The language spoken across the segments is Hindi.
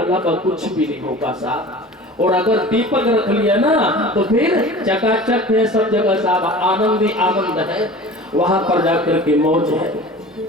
अलावा कुछ भी नहीं होगा साहब। और अगर दीपक रख लिया ना तो फिर चकाचक है सब जगह साहब, आनंद ही आनंद है, वहां पर जाकर के मौज है।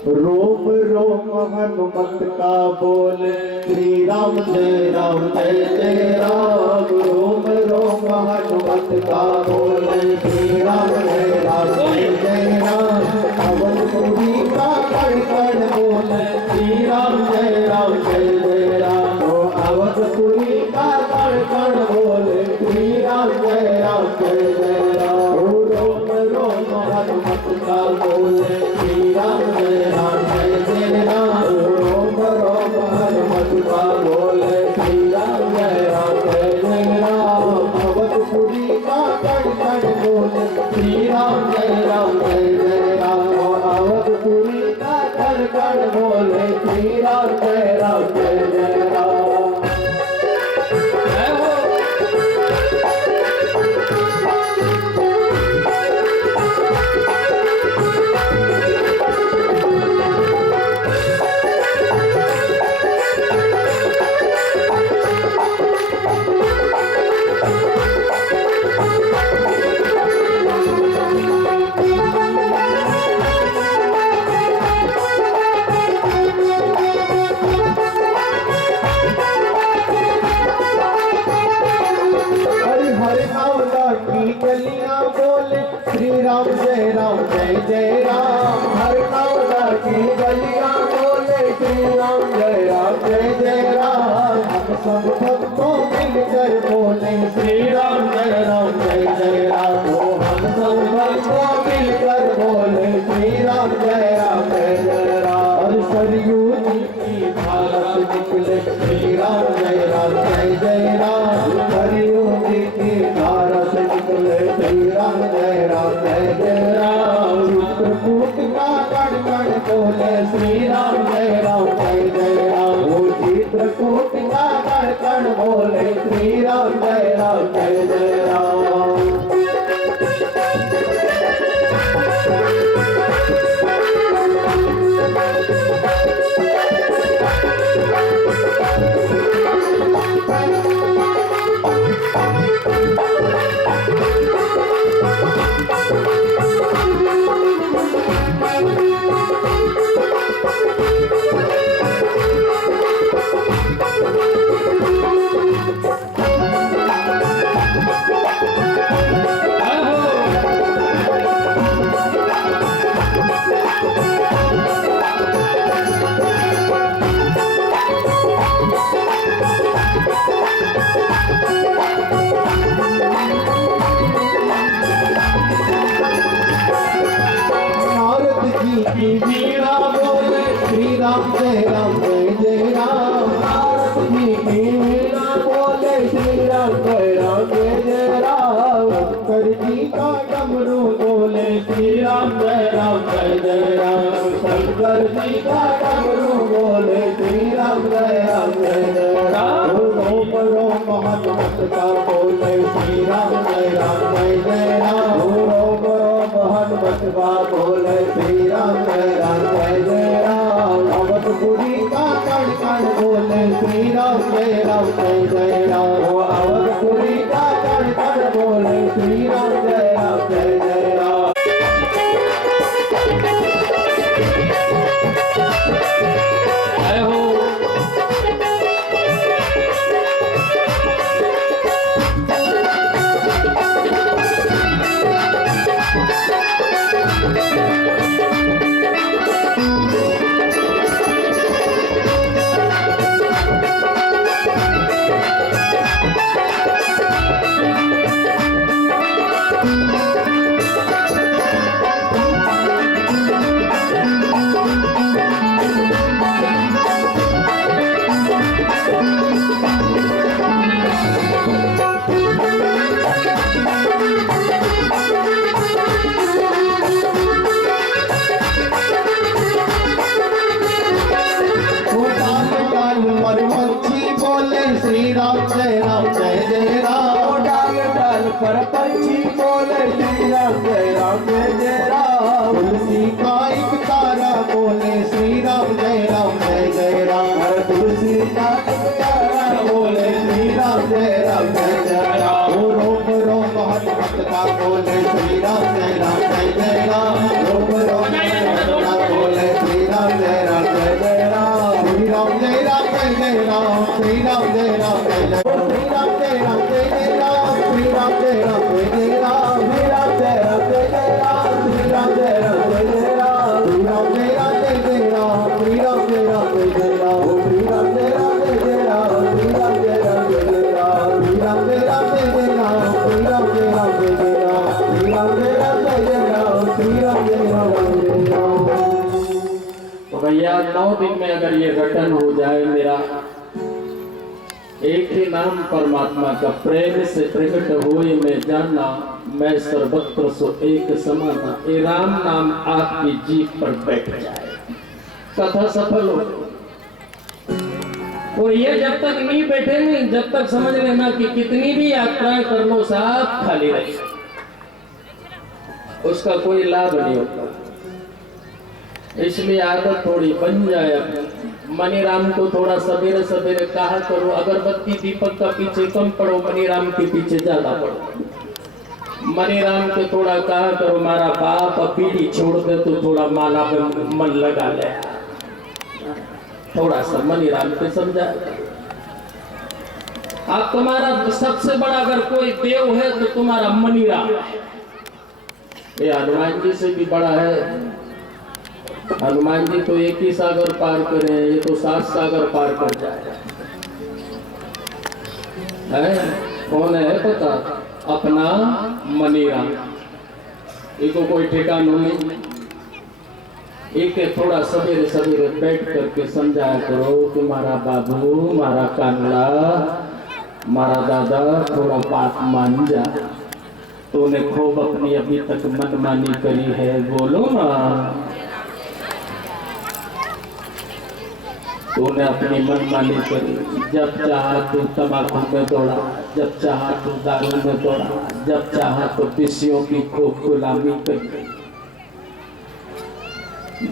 रोम रोम हनुमत का बोल श्री राम जय राम जय जय राम। रोम रोम हनुमत का बोल श्री राम जय राम जय जय राम। अवधपुरी का कण कण बोल श्री राम जय राम जय जय राम। अवधपुरी का कण कण बोल श्री राम जय राम जय जय राम। रोम रोम हनुमत का बोल श्री राम जय राम जय जय राम। रोम रोम हनुमत का बोल श्री राम जय राम जय जय राम। अवधपुरी का कण कण बोल श्री राम जय राम जय जय राम। अवधपुरी का कण कण बोल श्री राम जय राम जय जय राम। गलियां बोले श्री राम जय राम जय जय राम। हर नौदा की गलियां बोले श्री राम जय राम जय जय राम। हम सब भक्तों मिलकर बोले श्री राम जय राम जय जय राम। हम सब भक्तों मिलकर बोले श्री राम जय राम जय जय राम। और सरयू जी की धारा से निकले श्री राम जय राम जय जय राम। सरयू जी की धारा से निकले श्री राम जय राम जय जय राम। चित्रकूट का कण कण बोले श्री राम जय राम जय जय राम। वो चित्रकूट का कण कण बोले श्री राम जय राम जय जय राम। वीणा बोले श्री राम जय राम जय जय राम। भारत जी की वीणा बोले श्री राम जय राम जय जय राम। शंकर जी का डमरू बोले श्री राम जय राम जय जय राम। शंकर जी का डमरू बोले श्री राम जय राम जय जय राम। रोम रोम हनुमत का बोले श्री राम जय राम जय जय राम। रोम रोम हनुमत का बोले श्री राम जय राम जय जय राम। अवधपुरी का कण कण बोले श्री राम जय राम जय जय राम। अवधपुरी का कण कण बोले श्री राम जय राम जय जय राम। श्री राम जय राम जय जय राम। डाल डाल पर पंछी बोले श्री राम जय राम जय जय राम। तुलसी का एक तारा बोले श्री राम जय राम जय जय राम। तुलसी का एक तारा राम श्री राम जय राम जय जय श्री राम जय राम जय जय राम श्री राम जय राम जय जय राम श्री राम जय राम जय जय राम श्री राम जय राम जय जय राम श्री राम जय राम जय जय राम श्री राम जय राम जय जय राम श्री राम जय राम जय जय राम श्री राम जय राम जय जय राम श्री राम जय राम जय जय राम श्री राम जय राम जय जय राम श्री राम जय राम जय जय राम श्री राम जय राम जय जय राम। तो भैया 9 दिन में अगर ये रटन हो जाए मेरा, एक ही नाम परमात्मा का प्रेम से प्रकट हुए मैं जाना, मैं सर्वत्र सो एक समाना, ये राम नाम आपकी जीभ पर बैठ जाए, कथा सफल हो। और ये जब तक नहीं बैठे नहीं, जब तक समझ लेना कि कितनी भी यात्राएं कर लो साथ खाली रहे, उसका कोई लाभ नहीं होता। इसलिए आदत थोड़ी बन जाए अपनी। मनीराम को थोड़ा सवेरे सवेरे कहा करो, अगरबत्ती दीपक का पीछे कम पड़ो, मनीराम के पीछे ज्यादा पड़ो। मनीराम को थोड़ा कहा करो, मारा बाप पीढ़ी छोड़ दे तो थोड़ा माला पे मन लगा ले, थोड़ा सा मनीराम पे समझा। आप तुम्हारा सबसे बड़ा अगर कोई देव है तो तुम्हारा मनीराम है। ये हनुमान जी से भी बड़ा है। हनुमान जी तो एक ही सागर पार करे, ये तो 7 सागर पार कर जाएगा। कौन है पता? अपना मनीराम। इसको कोई ठिकाना नहीं। एक थोड़ा सवेरे सवेरे बैठ करके समझाया करो कि मारा बाबू, मारा कानड़ा, मारा दादा, थोड़ा बात मान जा। तूने खूब अपनी अभी तक मनमानी करी है, बोलो ना। तूने अपनी मनमानी करी, जब चाहा तू तंबाकू में दौड़ा, जब चाहा तू दारू में दौड़ा, जब चाहा तो पिसियों की खूब गुलामी करी,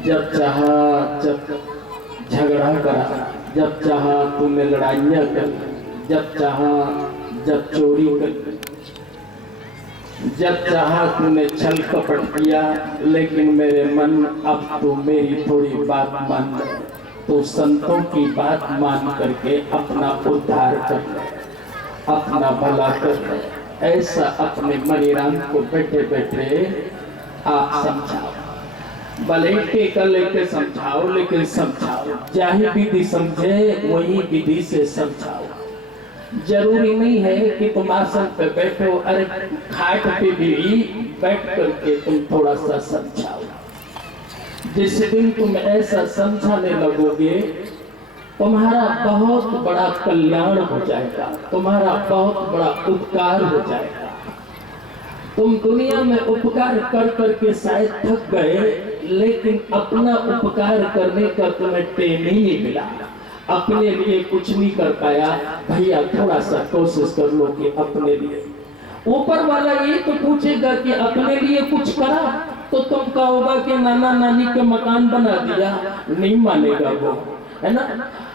जब चाहा जब झगड़ा करा, जब चाहा तूने लड़ाइयाँ करी, जब चाहा जब चोरी करी, जब चाहा तूने छल कपट किया। लेकिन मेरे मन अब तू मेरी थोड़ी बात मान ले, तो संतों की बात मान करके अपना उद्धार कर ले, अपना भला कर ले। ऐसा अपने मनीराम को बैठे बैठे आप समझाओ, भले टेका लेके समझाओ, लेकिन समझाओ। जाही विधि समझे वही विधि से समझाओ। जरूरी नहीं है कि तुम आसन पे बैठो, अरे खाट पे भी बैठ करके तुम थोड़ा सा समझाओ। जिस दिन तुम ऐसा समझाने लगोगे, तुम्हारा बहुत बड़ा कल्याण हो जाएगा, तुम्हारा बहुत बड़ा उपकार हो जाएगा। तुम दुनिया में उपकार कर करके शायद थक गए, लेकिन अपना उपकार करने का तुम्हें टेम ही नहीं मिला, अपने लिए कुछ नहीं कर पाया। भैया थोड़ा सा कोशिश कर लो कि अपने लिए। ऊपर वाला ये तो पूछेगा कि अपने लिए कुछ करा, तो तुम कहोगा कि नाना नानी के मकान बना दिया, नहीं मानेगा वो, है ना।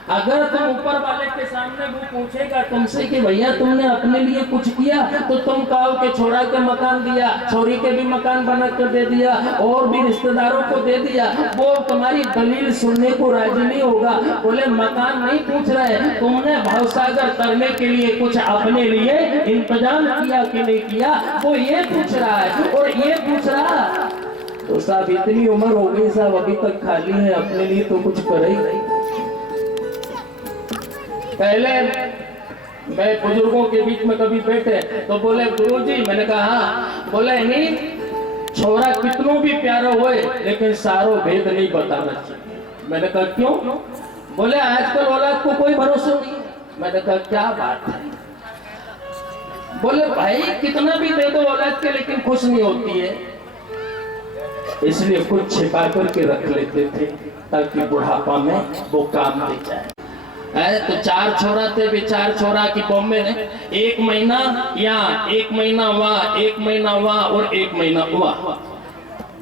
अगर तुम ऊपर वाले के सामने वो पूछेगा तुमसे कि भैया तुमने अपने लिए कुछ किया, तो तुम कहो कि छोरा के मकान दिया, छोरी के भी मकान बना कर दे दिया, और भी रिश्तेदारों को दे दिया। वो तुम्हारी दलील सुनने को राजी नहीं होगा। बोले मकान नहीं पूछ रहे, तुमने भवसागर करने के लिए कुछ अपने लिए इंतजाम किया कि नहीं किया, वो ये पूछ रहा है। और ये पूछ रहा तो साहब इतनी उम्र हो गई साहब, अभी तक खाली है, अपने लिए तो कुछ करे ही नहीं। पहले मैं बुजुर्गों के बीच में कभी बैठे तो बोले गुरुजी, मैंने कहा हाँ। बोले नहीं, छोरा कितनों भी प्यारा होए लेकिन सारो भेद नहीं बताना चाहिए। मैंने कहा क्यों? बोले आजकल औलाद को कोई भरोसा नहीं। मैंने कहा क्या बात है? बोले भाई कितना भी दे दो औलाद के, लेकिन खुश नहीं होती है, इसलिए कुछ छिपा करके रख लेते थे ताकि बुढ़ापा में वो काम दे जाए। तो 4 छोरा थे, भी 4 छोरा की बॉम्बे ने 1 महीना यहाँ, 1 महीना वहाँ, 1 महीना वहाँ और 1 महीना वहाँ।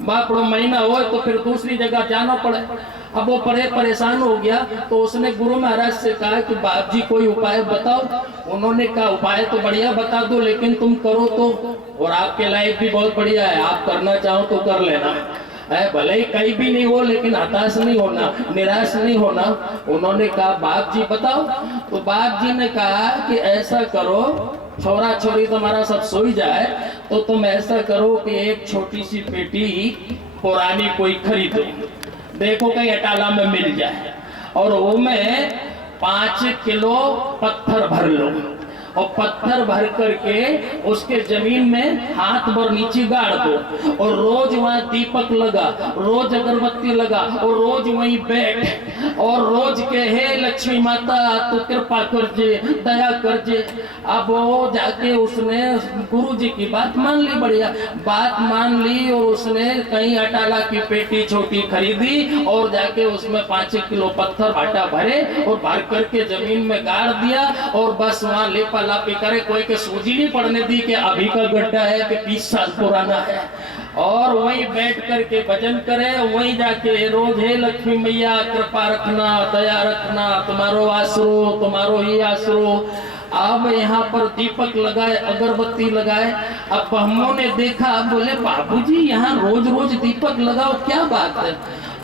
बापड़ो महीना हो तो फिर दूसरी जगह जाना पड़े। अब वो परेशान हो गया, तो उसने गुरु महाराज से कहा कि बाप जी कोई उपाय बताओ। उन्होंने कहा उपाय तो बढ़िया बता दो, लेकिन तुम करो तो, और आपके लाइफ भी बहुत बढ़िया है, आप करना चाहो तो कर लेना। भले ही कहीं भी नहीं हो लेकिन हताश नहीं होना, निराश नहीं होना। उन्होंने कहा बाप जी बताओ। तो बाप जी ने कहा कि ऐसा करो, छोरा छोरी तुम्हारा सब सो ही जाए तो तुम ऐसा करो कि एक छोटी सी पेटी पुरानी कोई खरीदो, देखो कहीं अटाला में मिल जाए, और वो में 5 किलो पत्थर भर लो, और पत्थर भर करके उसके जमीन में हाथ भर नीचे गाड़ दो, और रोज वहाँ दीपक लगा, रोज अगरबत्ती लगा, और रोज वहीं बैठ, और रोज के हे लक्ष्मी माता तू कृपा करजे, दया करजे। अब वो जाके उसने गुरु जी की बात मान ली, बढ़िया बात मान ली, और उसने कहीं अटाला की पेटी छोटी खरीदी और जाके उसमें 5 किलो पत्थर भाटा भरे और भर करके जमीन में गाड़ दिया, और बस वहाँ लेपा लापी करे, कोई के सूजी नहीं पड़ने दी कि अभी का गड्ढा है कि 20 साल पुराना है, और वहीं बैठ करके भजन करे, वहीं जाके रोज हे लक्ष्मी मैया कृपा रखना, दया रखना, तुम्हारो आसरो, तुम्हारो ही आसरो। अब यहाँ पर दीपक लगाए, अगरबत्ती लगाए। अब हमों ने देखा, बोले बाबूजी यहाँ रोज रोज दीपक लगाओ, क्या बात है?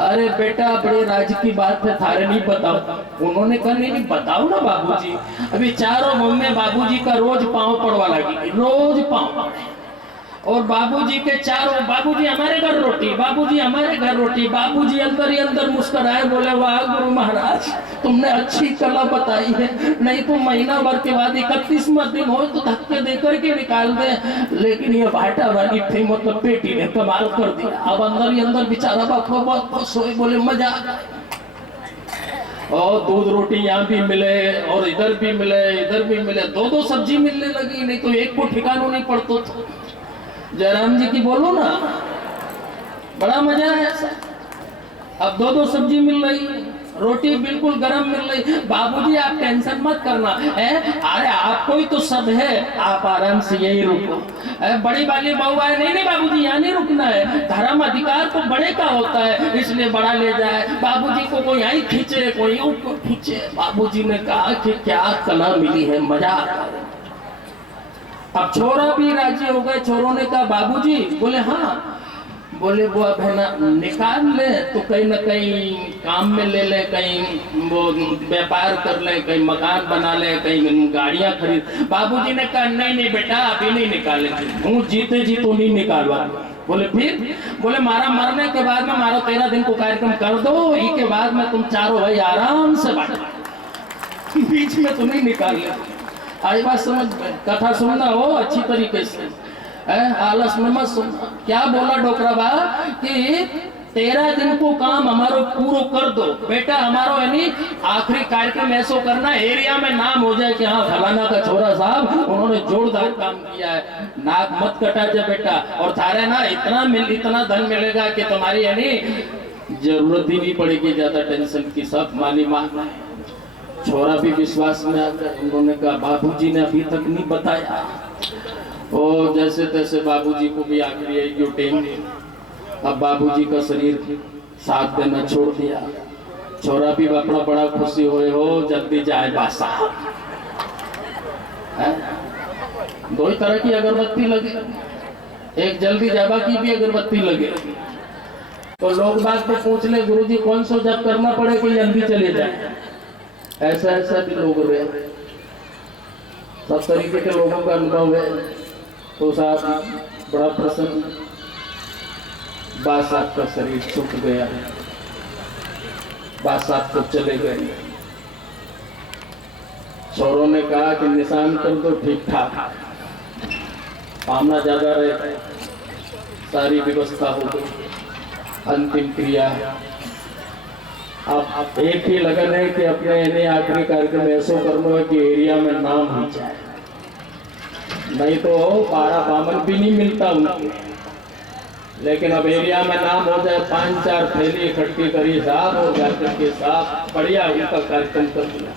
अरे बेटा बड़े राज की बात है, थारे नहीं बताओ। उन्होंने कहा नहीं बताओ ना बाबूजी। अभी चारों मम्मी बाबूजी का रोज पाँव पड़वा लगी, रोज पाँव, और बाबूजी के चारों, बाबूजी हमारे घर रोटी, बाबूजी हमारे घर रोटी। बाबूजी अंदर ही अंदर मुस्कुराए, बोले वाह गुरु महाराज तुमने अच्छी कला बताई है, नहीं तो महीना भर के बाद 31वां दिन हो तो धक्के दे करके निकाल दे, लेकिन ये भाटा वाली थी, मतलब पेटी ने कमाल कर दिया। अब अंदर ही अंदर बेचारा बाप बहुत खुश हुए, बोले मजा आ गया। और दूध रोटी यहाँ भी मिले और इधर भी मिले, इधर भी मिले, 2-2 सब्जी मिलने लगी, नहीं तो एक को ठिकाना नहीं पड़ता था। जयराम जी की बोलो ना, बड़ा मजा है ऐसा। अब 2-2 सब्जी मिल रही, रोटी बिल्कुल गरम मिल रही। बाबूजी आप टेंशन मत करना है, अरे आपको ही तो सब है, आप आराम से यही रुको। बड़ी वाली बहू आए, नहीं नहीं बाबूजी यहाँ नहीं रुकना है, धर्म अधिकार तो बड़े का होता है, इसलिए बड़ा ले जाए। बाबूजी को कोई यहीं खींचे, कोई ऊपर खींचे। बाबूजी ने कहा कि क्या कला मिली है, मजा आ रहा है। अब छोरा भी राजी हो गए। छोरों ने कहा बाबूजी, बोले हाँ, बोले वो अब है ना निकाल ले तो कहीं ना कहीं काम में ले ले, कहीं वो व्यापार कर ले, कहीं मकान बना ले, कहीं गाड़ियां खरीद। बाबूजी ने कहा नहीं नहीं बेटा अभी नहीं निकाले, हूँ जीते जी तो नहीं निकालवा। बोले फिर? बोले मारा मरने के बाद में मारो 13 दिन को कार्यक्रम कर दो, इसके बाद में तुम चारों भाई आराम से बांटो, बीच में तो नहीं निकाल ले। आई बात समझ, कथा सुनना हो अच्छी तरीके से, आलस में मत सुनना। क्या बोला डोकरा बा कि 13 दिन को काम हमारो पूरा कर दो बेटा, हमारो यानी आखिरी कार्यक्रम ऐसा करना एरिया में नाम हो जाए कि हाँ फलाना का छोरा साहब उन्होंने जोरदार काम किया है। नाक मत कटा जा बेटा, और थारे ना इतना धन मिलेगा कि तुम्हारी यानी जरूरत ही नहीं पड़ेगी ज्यादा टेंशन की, सब माली मांगना है। छोरा भी विश्वास में आ गया। उन्होंने कहा बाबूजी ने अभी तक नहीं बताया, और जैसे तैसे बाबूजी को भी आखिरी एक टाइम, अब बाबूजी का शरीर साथ देना छोड़ दिया। छोरा भी अपना बड़ा खुशी हुए, हो जल्दी जाए बासा। 2 तरह की अगरबत्ती लगे, एक जल्दी जाबा की भी अगरबत्ती लगे। तो लोग बात पे पूछ ले गुरुजी कौन सा जब करना पड़े कि जल्दी चले जाए। ऐसा ऐसा भी लोग रहे, सब तरीके के लोगों का अनुभव है। तो साहब बड़ा प्रसन्न, बास साहब का शरीर सूख गया, बास साहब तो चले गए। छोरों ने कहा कि निशान कर दो ठीक ठाक, पामना ज्यादा रहे। सारी व्यवस्था हो गई, अंतिम क्रिया। अब एक ही लगन है कि अपने इन्हें आखिरी कार्यक्रम ऐसा करना है कि एरिया में नाम हो जाए, नहीं तो 12 बामन भी नहीं मिलता उनके। लेकिन अब एरिया में नाम हो जाए, 5-4 थैली इकट्ठी करी साहब और जाकर के साथ बढ़िया उनका कार्यक्रम कर दिया।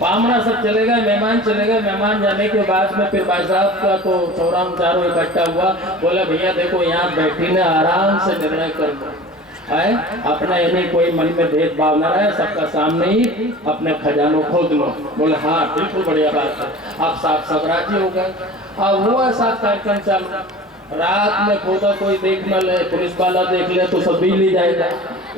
पामड़ा सब चले गए, मेहमान चले गए। मेहमान जाने के बाद में फिर भाई साहब का तो चौराम चारों इकट्ठा हुआ। बोला भैया देखो यहाँ बैठी ने आराम से निर्णय कर लो है, अपना इन्हें कोई मन में भेदभाव न रहे, सबका सामने ही अपने खजानों खोद लो। बोले हाँ बिल्कुल बढ़िया बात है। अब साहब सब राजी हो गए। अब वो ऐसा कार्यक्रम चल रात में खोदा कोई देख न ले, पुलिस वाला देख ले तो सब भी ले जाएगा,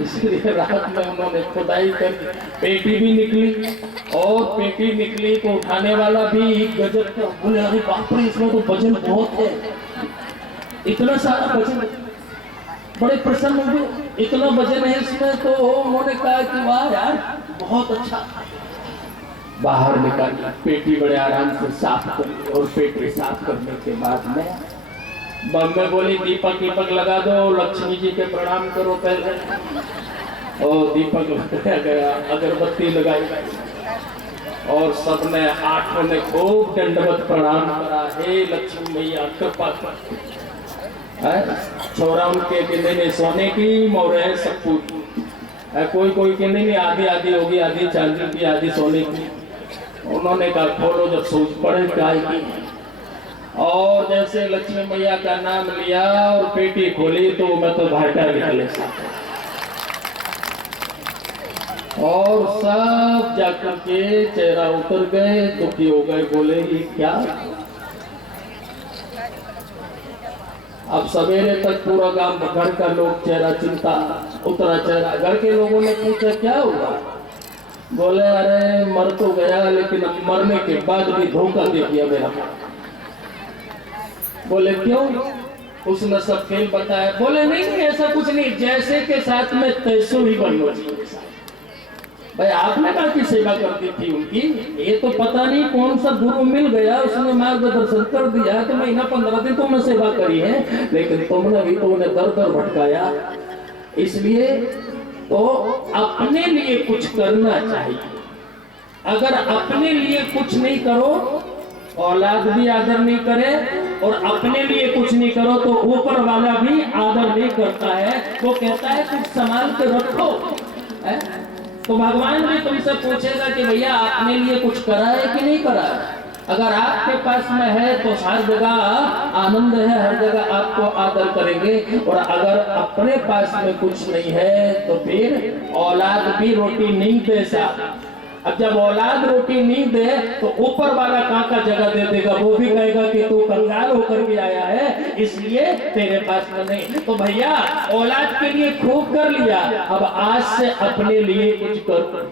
इसलिए रात में उन्होंने खुदाई कर पेटी भी निकली, और पेटी निकली तो उठाने वाला भी गजब का, बोले अरे बाप रे इसमें तो वजन बहुत है, इतना सारा वजन, बड़े प्रसन्न हुए, इतना वजन है इसमें। तो उन्होंने कहा कि वाह यार बहुत अच्छा। बाहर निकाली पेटी, बड़े आराम से साफ कर, और पेटी साफ करने के बाद में बम्बे बोली दीपक दीपक लगा दो, लक्ष्मी जी के प्रणाम करो पहले, और दीपक लगाया गया, अगरबत्ती लगाई गई, और सबने आठों ने खूब दंडवत प्रणाम करा, हे लक्ष्मी मैया कृपा कर। छोरा उनके कहने ने सोने की मोर है सब पूरी, कोई कोई कहने नहीं आधी आधी होगी, आधी चांदी की आधी सोने की। उन्होंने कहा खोलो, जब सोच पड़े क्या की, और जैसे लक्ष्मी मैया का नाम लिया और पेटी खोली तो मैं तो घाटा निकले, और सब जाकर के चेहरा उतर गए, दुखी हो गए, बोले ये क्या। अब सवेरे तक पूरा गांव घर का लोग चेहरा चिंता, उतरा चेहरा। घर के लोगों ने पूछा क्या हुआ, बोले अरे मर तो गया लेकिन मरने के बाद भी धोखा दे दिया मेरा। बोले क्यों, उसने सब खेल बताया। बोले नहीं ऐसा कुछ नहीं, जैसे के साथ में तैसो ही बनना चाहिए। भाई आपने कहा की सेवा कर दी थी उनकी, ये तो पता नहीं कौन सा गुरु मिल गया, उसने मार्गदर्शन कर दिया तो महीना 15 दिन तुमने सेवा करी है, लेकिन तुमने भी तो उन्हें दर दर भटकाया। इसलिए तो अपने लिए कुछ करना चाहिए। अगर अपने लिए कुछ नहीं करो, औलाद भी आदर नहीं करे, और अपने लिए कुछ नहीं करो तो ऊपर वाला भी आदर नहीं करता है। वो कहता है कुछ संभाल के रखो है? तो भगवान भी तुमसे पूछेगा कि भैया आपने लिए कुछ करा है कि नहीं करा। अगर आपके पास में है तो हर जगह आनंद है, हर जगह आपको आदर करेंगे, और अगर अपने पास में कुछ नहीं है तो फिर औलाद भी रोटी नहीं दे सकता। अब जब औलाद रोटी नहीं दे तो ऊपर वाला कहाँ का जगह दे देगा, वो भी कहेगा कि तू कंगाल होकर के आया है इसलिए तेरे पास में नहीं। तो भैया औलाद के लिए खूब कर लिया, अब आज से अपने लिए कुछ करो,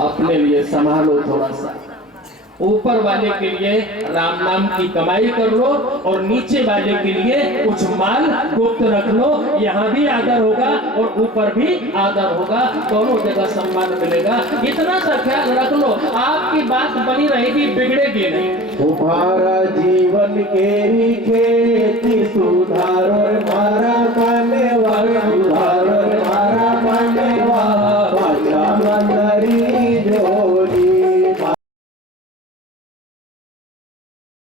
अपने लिए संभालो थोड़ा सा। ऊपर वाले के लिए राम नाम की कमाई कर लो, और नीचे वाले के लिए कुछ माल गुप्त रख लो, यहाँ भी आदर होगा और ऊपर भी आदर होगा, दोनों जगह सम्मान मिलेगा। इतना सा ख्याल रख लो, आपकी बात बनी रहेगी, बिगड़ेगी नहीं। तुम्हारा जीवन के खेती सुधारो, मारा खाने वाला सुधारो, मारा खाने वाला मंदरी जो